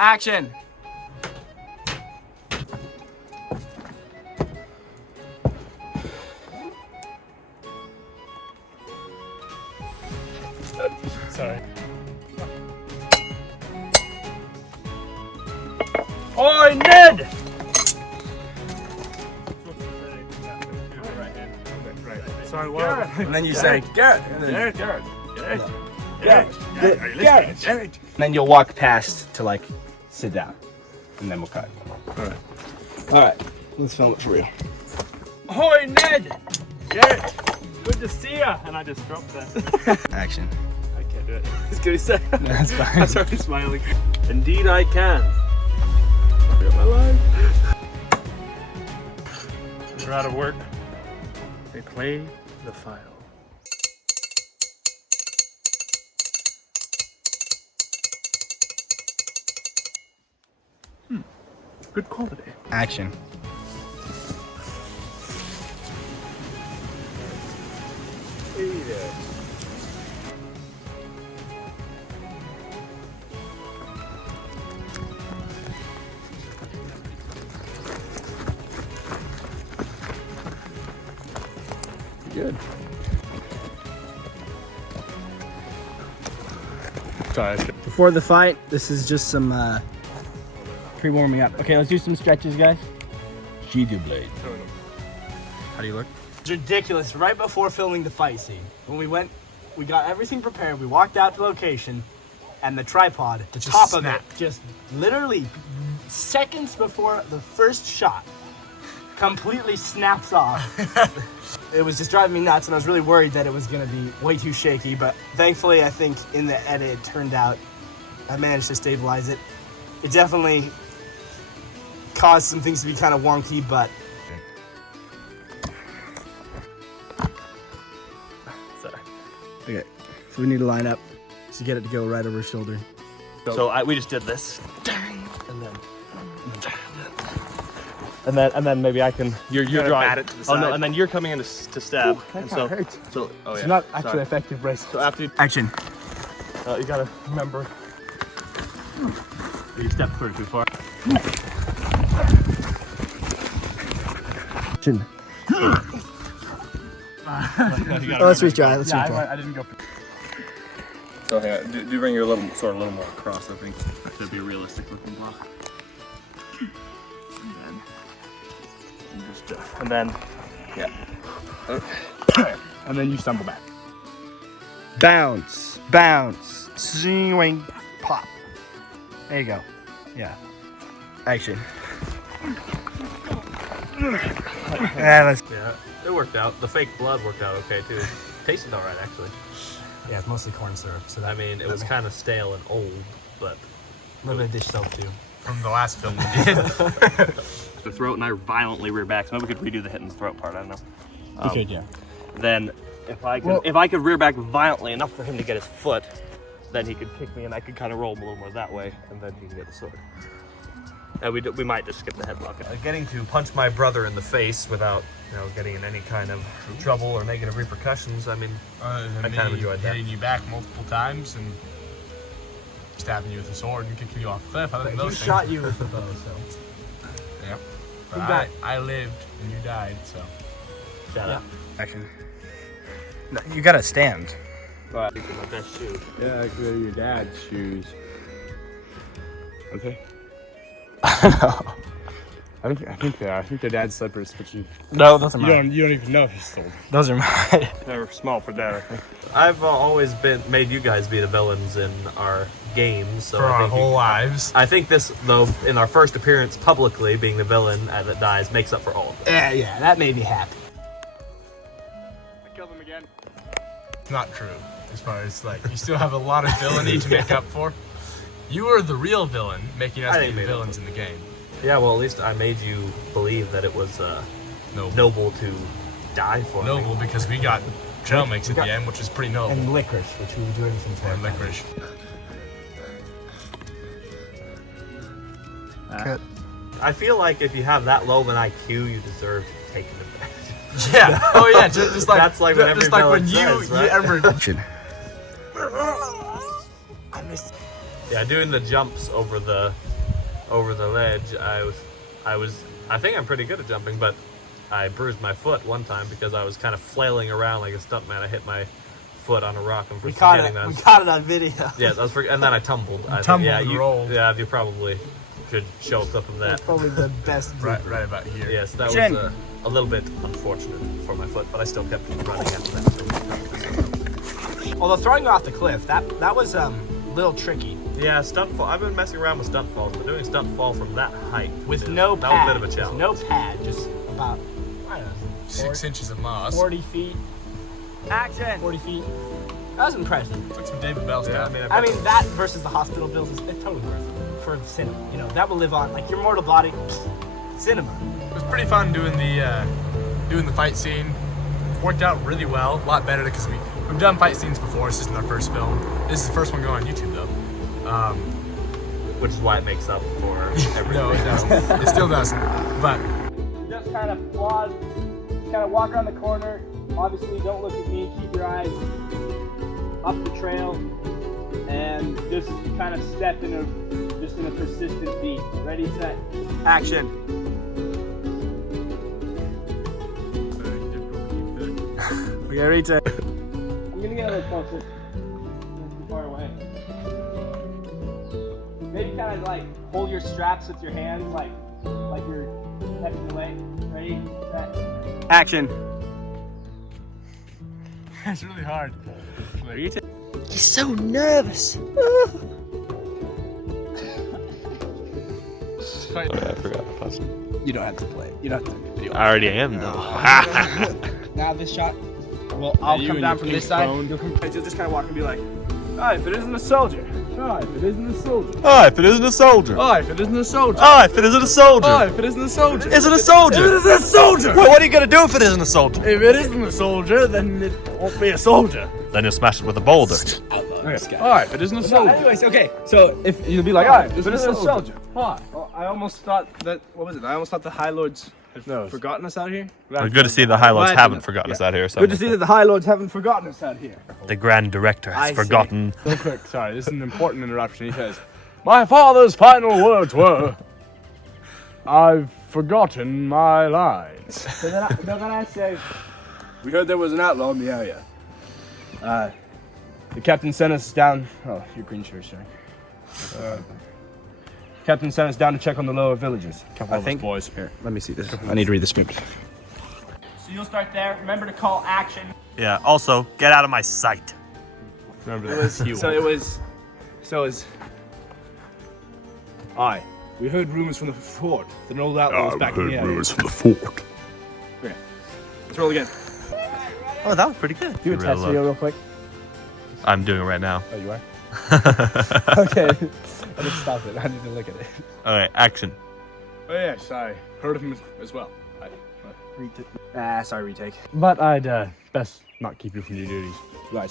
Action. Sorry. Oi, Ned! Sorry, what? And then you say, Garrett. Garrett. Garrett. And then you'll walk past to like sit down. And then we'll cut. Alright. Let's film it for real. Ahoy, Ned! Garrett, good to see ya. And I just dropped that. Action. I can't do it. It's good to say. That's fine. I'm sorry, smiling. Indeed, I can. I forgot my line. We're out of work. They play the file. Good quality. Action. Hey there. Good. Sorry. Before the fight, this is just some pre-warming up. Okay, let's do some stretches, guys. Shido blade. How do you look? It's ridiculous. Right before filming the fight scene, when we got everything prepared. We walked out to location, and the tripod, the top of it, just literally seconds before the first shot, completely snaps off. It was just driving me nuts, and I was really worried that it was going to be way too shaky, but thankfully I think in the edit it turned out I managed to stabilize it. It definitely caused some things to be kind of wonky, but sorry. Okay, so we need to line up to get it to go right over his shoulder. So we just did this, and then maybe I can. You're drawing. Pat it to the Oh side. no, and then you're coming in to stab. And so, hurts. so oh yeah. It's not actually sorry. effective brace. So after you, Action. you gotta remember. You stepped further too far. Action. Let's retry. Let's retry. I didn't go. So hang on, do bring your little sword a little more across. I think that'd be a realistic looking block. And then, yeah. And then you stumble back. Bounce, bounce, swing, pop. There you go. Yeah. Action. Yeah, it worked out. The fake blood worked out okay too. Tasted all right actually. Yeah, it's mostly corn syrup. So I mean, it was kind of stale and old, but a little bit of dish soap too. From the last film we did. the throat and I violently rear back. So maybe we could redo the hit and throat part. I don't know. You could, yeah. Then if I could rear back violently enough for him to get his foot, then he could kick me and I could kind of roll him a little more that way, and then he can get the sword. And we might just skip the headlock. Getting to punch my brother in the face without, getting in any kind of trouble or negative repercussions. I mean, I kind of enjoyed that. Hitting you back multiple times and stabbing you with a sword and kicking you off a cliff. I think those things. Shot you with the bow, so. Yep. Who But died? I lived and you died, so. Shout out. Action. No, you gotta stand. My best shoe. Yeah, I could your dad's shoes. Okay. I think they are. I think they're dad's slippers, but you No, those are mine. don't even know if he's sold. Those are mine. They're small for dad, I think. I've always made you guys be the villains in our games. So For I our think whole lives. I think this, though, in our first appearance publicly, being the villain that dies, makes up for all of them. Yeah, that made me happy. I killed him again. It's not true. As far as you still have a lot of villainy to make up for. You were the real villain, making us be the villains in the game. Yeah, well, at least I made you believe that it was noble to die for me. Noble because we got trail mix at the end, which is pretty noble. And licorice, which we would do everything for. And licorice. Cut. I feel like if you have that low of an IQ, you deserve to take an advantage. Yeah. Oh yeah. Just like That's like what every just like villain when says, right? you ever. Action. I missed. Yeah, doing the jumps over the ledge, I think I'm pretty good at jumping, but I bruised my foot one time because I was kind of flailing around like a stuntman. I hit my foot on a rock and We caught it on video. Yeah, and then I tumbled. Rolled. Yeah, you probably should show a clip of that. That's probably the best. Right about here. Yes, that was a little bit unfortunate for my foot, but I still kept running after that. Although throwing off the cliff, that was a little tricky. Yeah, stunt fall. I've been messing around with stunt falls, but doing stunt fall from that height With that no was pad. a bit of a challenge. No pad, just about, I don't know, 6 inches of moss. 40 feet. Action! 40 feet. That was impressive. Took some David Bell stuff. I mean, that versus the hospital bills is totally worth it for cinema. You know, that will live on. Like your mortal body, cinema. It was pretty fun doing the fight scene. Worked out really well, a lot better because we've done fight scenes before. This isn't our first film. This is the first one going on YouTube though. Which is why it makes up for everything. No, it doesn't. It still doesn't. But Just kind of pause, kind of walk around the corner. Obviously, don't look at me. Keep your eyes up the trail, and just kind of step in a persistent beat. Ready, set, action. Okay, retake. I'm gonna get a little closer. Too far away. Maybe kind of like hold your straps with your hands, like you're stepping away. Ready, set, action. It's really hard. He's so nervous. I forgot the puzzle. You don't have to play it. You don't have to do video. I already am though. Now this shot. Well, I'll come down from this side. You'll just kind of walk and be like, "Oh, if it isn't a soldier. Oh, if it isn't a soldier. Oh, if it isn't a soldier. Oh, if it isn't a soldier. Oh, if it isn't a soldier. Oh, if it isn't a soldier. Is it a soldier? If it isn't a soldier. Well, what are you gonna do if it isn't a soldier? If it isn't a soldier, then it won't be a soldier. Then you'll smash it with a boulder. Alright, if it isn't a soldier. Anyways, okay, so if you'll be like, alright, if it isn't a soldier. Well, I almost thought that, what was it? I almost thought the High Lords had forgotten us out here. Well, good to see the High Lords haven't forgotten us out here. So Good to see that the High Lords haven't forgotten us out here. the Grand Director has forgotten. Real quick, sorry, this is an important interruption. He says, "My father's final words were, I've forgotten my lines." So then I say, We heard there was an outlaw in the area. The captain sent us down. Oh, your green shirt, sorry. Captain sent us down to check on the lower villages. I think. Boys. Here, let me see this. I need to read the script. So you'll start there. Remember to call action. Yeah. Also, get out of my sight. Remember that. So it was. Aye. We heard rumors from the fort that an old outlaw was back in the area. Rumors from the fort. Okay. Let's roll again. Oh, that was pretty good. Do a test video real quick. I'm doing it right now. Oh, you are? Okay. I need to stop it. I need to look at it. All right, action. Oh, yes, I heard of him as well. Sorry, retake. But I'd best not keep you from your duties. Right.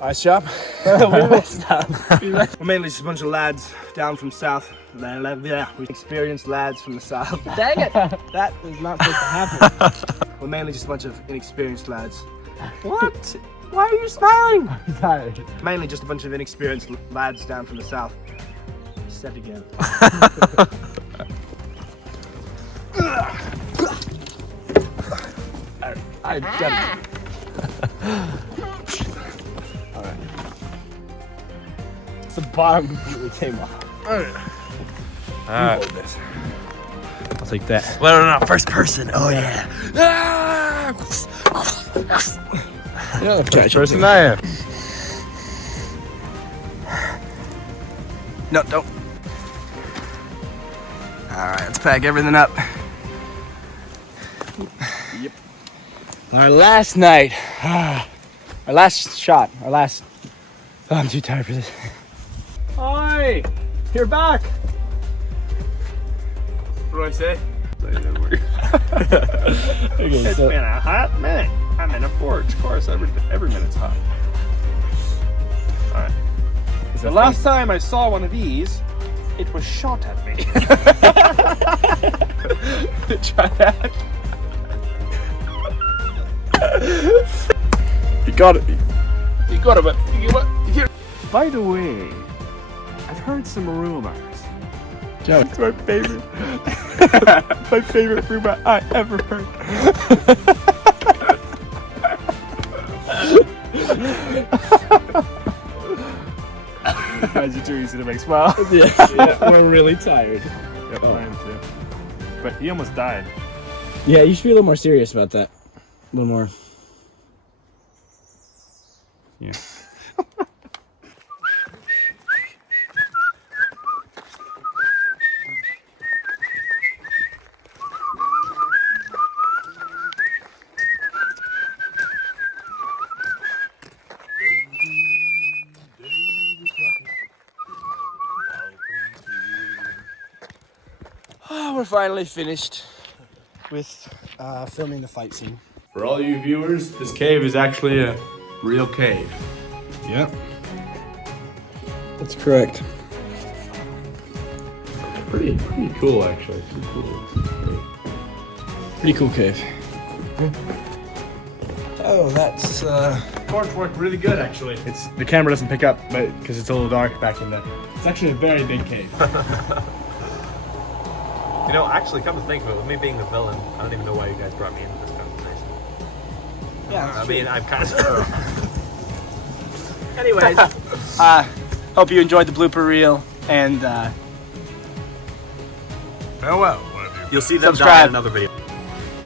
Ice shop. We messed up. We're mainly just a bunch of lads down from south. Yeah, we experienced lads from the south. Dang it! That is not supposed to happen. We're mainly just a bunch of inexperienced lads. What? Why are you smiling? I'm tired. Mainly just a bunch of inexperienced lads down from the south. Set again. I done it. Alright. The bottom completely came off. Alright. I'll take that. Well, no, first person. Oh yeah. Yeah, First person I am. No, don't. Alright, let's pack everything up. Yep. Our last night. Our last shot. Our last. Oh, I'm too tired for this. Hi! You're back! What do I say? Okay, It's so, been a hot minute. I'm in a forge. Of course, every minute's hot. Alright. The last time I saw one of these, it was shot at me. Try that. You got it. You got it, but you got it. By the way, heard some rumors. Joe. It's my favorite. My favorite rumor I ever heard. Guys, you're too easy to make smile. Yeah, we're really tired. Yep, I am too. But he almost died. Yeah, you should be a little more serious about that. A little more. Yeah. We're finally finished with filming the fight scene. For all you viewers, this cave is actually a real cave. Yep. That's correct. Pretty cool, actually. Pretty cool cave. Oh, that's Torch worked really good, actually. It's the camera doesn't pick up, but because it's a little dark back in there. It's actually a very big cave. You know, actually, come to think of it, with me being the villain, I don't even know why you guys brought me into this conversation. yeah. I mean, I'm kind of. Anyways, hope you enjoyed the blooper reel and Farewell. You'll see them die Subscribe. in another video.